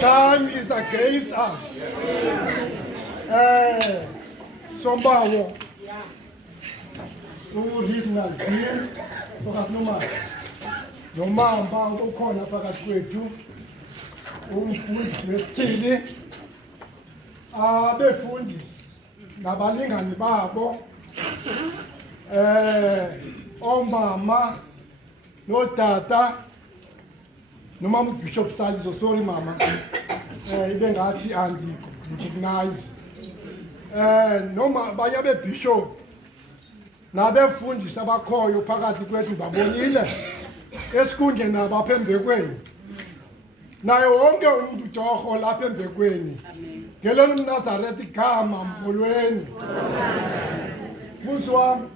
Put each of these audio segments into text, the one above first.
Time is against us. Sombawo. Original being phakathi nomamba ukhona phakathi kwethu umfundi wesithili abefundisi nabalingani babo omama notata nomama uBishop Salizo, sorry mama, ibe ngathi recognize noma banye bebishop nabefundisi abakhoyo phakathi kwethu babonile esikundleni nabapha embekweni naye wonke umuntu utorho lapha embekweni ngelona uNazaretha igama mbolweni mfundisi wami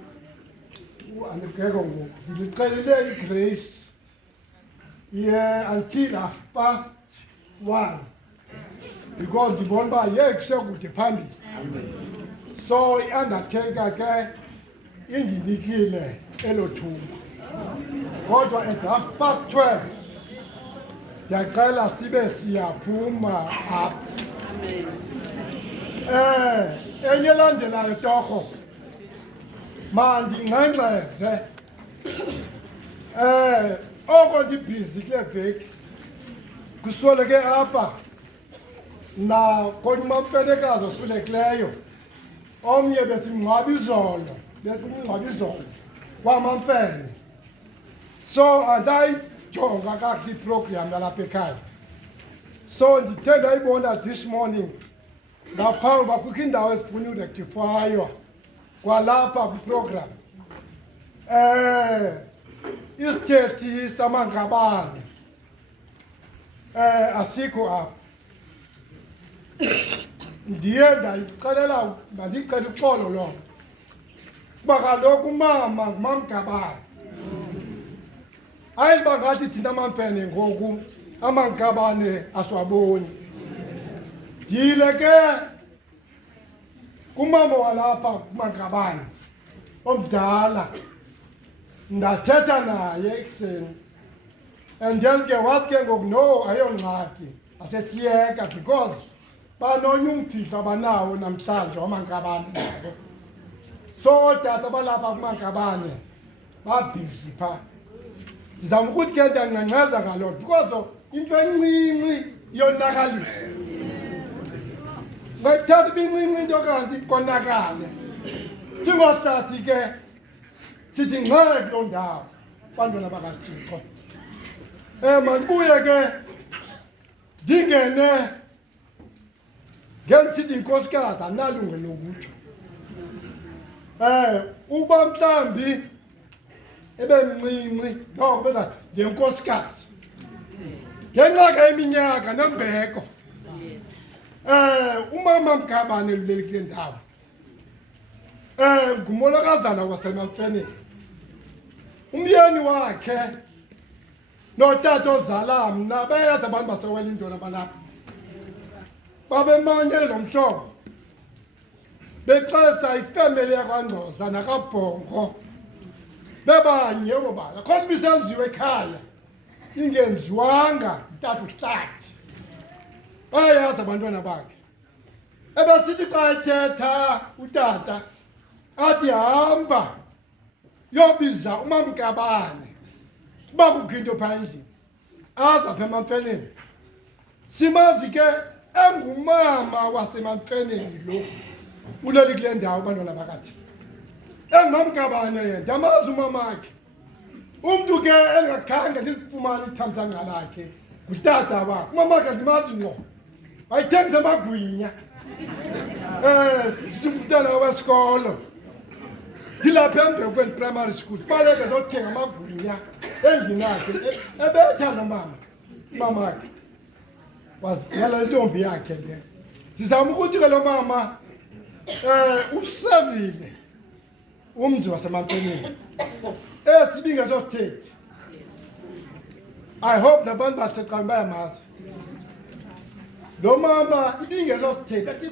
andibheke ngoku ngilicelile igrace until 1:30 because ndibona uba kusekude phambili. So i-undertaker ke indinikile elo thuba kodwa at 12:30 ndiyacela sibe siyaphuma apha. Enye elandelayo torho mandingxengxeze oko ndibhizi kule veki kusweleke apha nakhona umamfenekazi oswelekileyo omnye besimngcwaba izolo kwamamfene. So andayijonga kakuhle iprogram yalapha ekhaya, so ndithe ndayibona this morning ngaphambi uba kukho indawo ezifuna urektifaywa kwalapha kwiprogram. Isithethi samangqabane asikho apha. Ndiye ndayixelela mandicela uxolo loo kuba kaloku umama ngumamgabane. Ayiba ngathi thina mamfene ngoku amangqabane asiwaboni. Ndiyile ke kumama walapha kumangqabane omdala ndathetha naye ekuseni and then ke wathi ke ngoku no ayongxaki asesiyeka because banonye umphihlo abanawo namhlanje wamangqabane nabo. So ootata balapha kumangqabane babhizi phaa. Ndizama ukuthi ke ndiyangqengqeza ngaloo nto because into encinci yonakalisa ngayithatha uba incinci into kanti konakale. Singosathi ke sithi ngxele kuloo ndawo bantwana bakaThixo. Mandibuye ke ndingene ngesithi inkosikazi andinalungelo lokutsho. Uba mhlawumbi ebemncinci noko beza ngenkosikazi ngenxa ke iminyaka nembeko. Umama Mgabane elulekile ndawo ngumolokazana wasemamfeneni. Umyeni wakhe notata ozala mna bayazi abantu basewela intona balapha babemanyele lo mhlobo bexesa ifemeli yakwaNdoza nakaBhongo bebanye obala khona ibisenziwe ekhaya ingenziwanga utata uhlathi. Bayazi abantwana bakhe ebesithi xa ethetha utata athi hamba yobiza uMamgabane uba kukho into phaa endlini aza apha emamfeneni. Simazi ke engumama wasemamfeneni lo uleli kule ndawo bantwana bakathi enguMamgabane yena ndiyamazi umamakhe. Umntu ke engakhange ndilifumane ithamsanqa lakhe ngutata wakhe. Umamakhe ndimazi ngqo wayithengisa amagwinya umntana wesikolo ndilapha embekweni primary school baleke zothenga amagwinya endlini yakhe ebetha nomamakhe waziyala intombi yakhe le. Ndizama ukuthi ke lo mama usevile umzi wasemamfeneni esibingezothethi. I hope nabantu baseqambe bayamazi lo mama ibingezothethi athi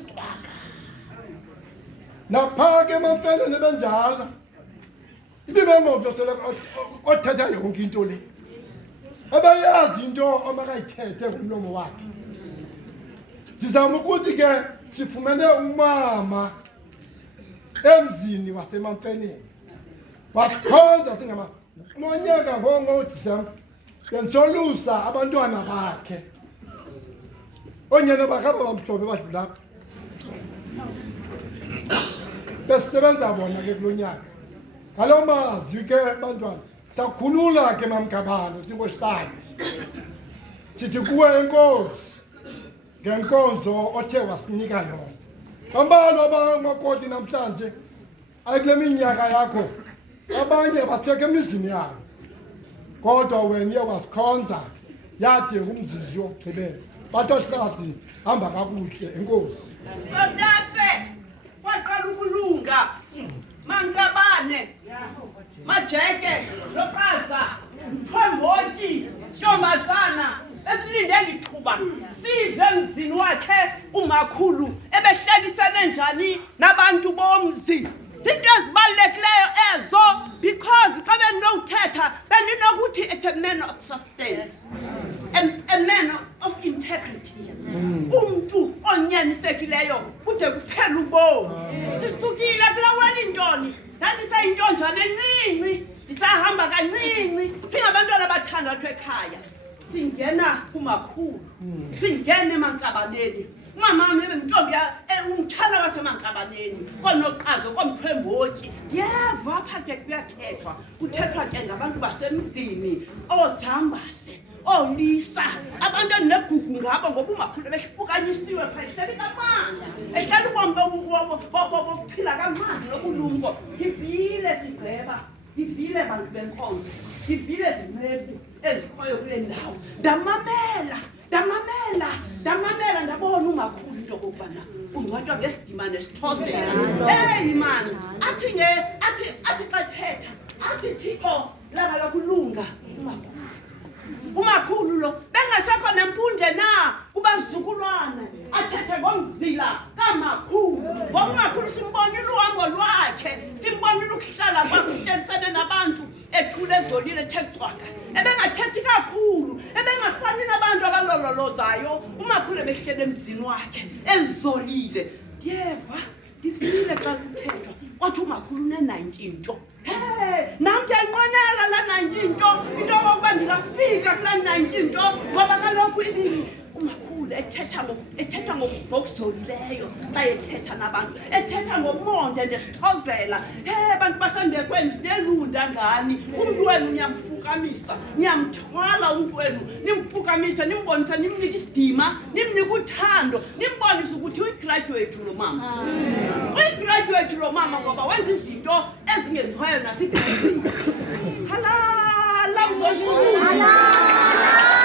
naphaa ke emamfeneni benjalo ibibengomuntu othetha yonke into le abayazi into omakayithethe ngomlomo wakhe ndizama ukuthi ke sifumene umama emzini wasemamfeneni wasikhonza singama nonyaka ngoDisemba bensolusa abantwana bakhe onyana bakhaba bamhlobe badlula besisebenza bona ke kulonyaka ngalo mazwi ke bantwana sakhulula ke mamgabano sinkosikazi sithi kuwe enkosi ngenkonzo othe wasinika yona bambalo abangamakoti namhlanje ayikule minyaka yakho abanye batheke emizini yabo kodwa wena uye wasikhonza yade ngumzizi wokugqibela bathohlakazi hamba kakuhle enkosi Sodase waqala ukulunga Mankabane Majeke Zokaza Mthwembotyi Ntombazana esilinde ngithuba sive emzini wakhe umakhulu ebehlelisene njani nabantu bomzi zinto ezibalulekileyo ezo because xa benokuthetha bendinokuthi it's a man of substance a man of integrity umuntu onyanisekileyo kude kuphela ubomi sisithukile kulawela intoni ndandisayintonjana encinci ndisahamba kancinci singabantwana bathandathu ekhaya singena kumakhulu singena emankabaneni umamami ebemntombi umtshana wasemankabaneni konoqazo komthwembotyi ndiyeva apha ke kuthethwa ke ngabantu basemzini oojambase oolisa abantu endinegugu ngabo ngoba umakhulu behlukanyisiwe pha ehleli kamandi ehleli bokuphila kamandi nobulumko ndivile sigqeba ndivile bantu benkonzo ndivile zincebi ezikhoyo kule ndawo ndamamela ndabona umakhulu into okokubana ungcwatywa ngesidima nesithozela heyi mani athi xa thetha athi thixo langa lokulunga umakhulu lo bengasekho nempunde na kubazukulwana athethe ngomzila kamakhulu ngoba umakhulu simbonile uhambo lwakhe simbonile ukuhlala kwakuhlelisene nabantu ethule ezolile ethe cwaka ebengathethi kakhulu ebengafani nabantu abalololozayo umakhulu ebehlele emzini wakhe ezolile ndiyeva ndivile xa kuthethwa kwathi umakhulu une-19 nam ndiyanqwenela laa 19 into yokokuba ndingafika kulaa 19 ngoba kaloku umakhulu ethetha ngokuzolileyo xa ethetha nabantu ethetha ngomonde ndesithozela bantu basandekweni nelunda ngani umntu wenu niyamfukamisa niyamthwala umntu wenu nimfukamise nimbonise nimnike isidima nimnike uthando nimbonise ukuthi uyigraduate lo mama uyigraduate lo mama ngoba wenza izinto ezingenziwayo nasidini halala mzontulo halala